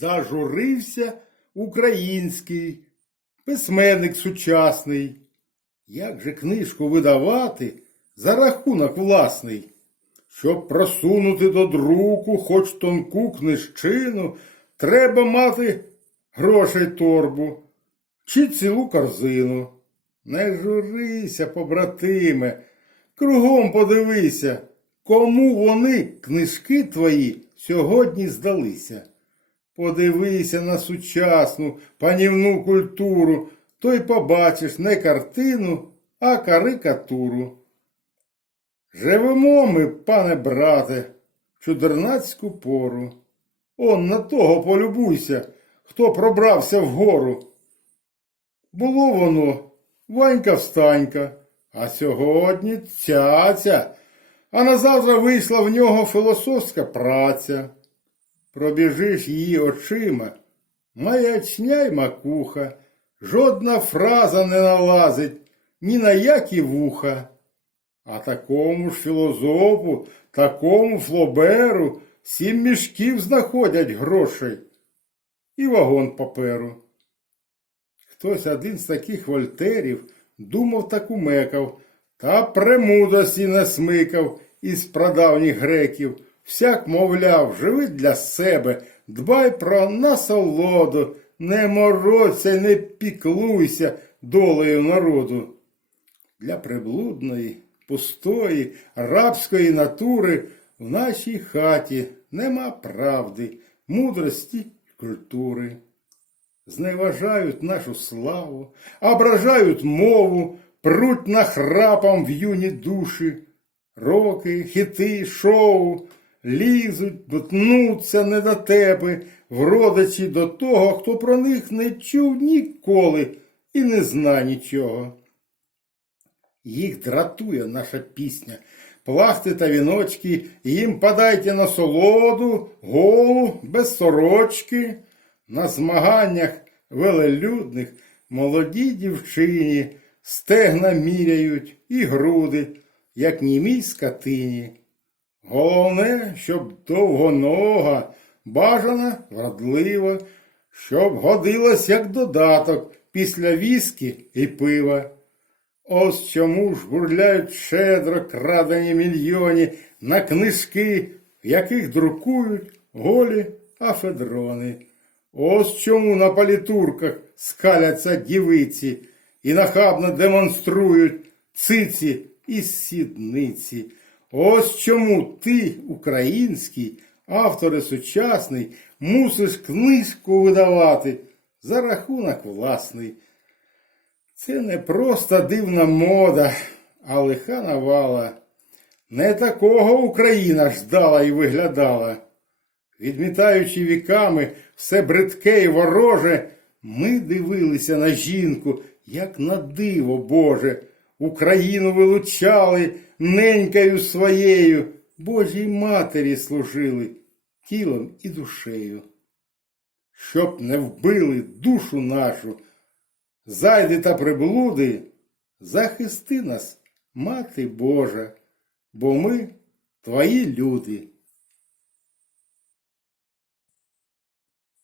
Зажурився український письменник сучасний. Як же книжку видавати за рахунок власний? Щоб просунути до друку хоч тонку книжчину, треба мати грошей торбу чи цілу корзину. Не журися, побратиме, кругом подивися, кому вони, книжки твої, сьогодні здалися. Подивися на сучасну панівну культуру, то й побачиш не картину, а карикатуру. Живемо ми, пане брате, чудернацьку пору. Он на того полюбуйся, хто пробрався вгору. Було воно Ванька встанька, а сьогодні цяця, а на завтра вийшла в нього філософська праця. Пробіжиш її очима, маячня й макуха, жодна фраза не налазить ні на які вуха. А такому ж філозофу, такому флоберу сім мішків знаходять грошей і вагон паперу. Хтось один з таких вольтерів думав та кумекав, та премудрості не смикав із прадавніх греків. Всяк, мовляв, живи для себе, дбай про насолоду, не морозься, не піклуйся долею народу. Для приблудної, пустої, рабської натури в нашій хаті нема правди, мудрості й культури. Зневажають нашу славу, ображають мову, пруть нахрапом в юні душі. Роки, хіти, шоу лізуть, дотнуться недотепи, в родичі до того, хто про них не чув ніколи і не зна нічого. Їх дратує наша пісня. Плахти та віночки, їм подайте насолоду, голу, без сорочки. На змаганнях велелюдних молоді дівчині стегна міряють і груди, як німій скотині. Головне, щоб довгонога, бажана, вродлива, щоб годилась як додаток після віскі і пива. Ось чому ж бурляють щедро крадені мільйони на книжки, яких друкують голі афедрони. Ось чому на палітурках скаляться дівиці і нахабно демонструють циці і сідниці. Ось чому ти, український, автор сучасний, мусиш книжку видавати за рахунок власний. Це не просто дивна мода, а лиха навала. Не такого Україна ждала і виглядала. Відмітаючи віками все бридке і вороже, ми дивилися на жінку, як на диво Боже. Україну вилучали ненькою своєю, Божій матері служили тілом і душею. Щоб не вбили душу нашу, зайди та приблуди, захисти нас, Мати Божа, бо ми твої люди.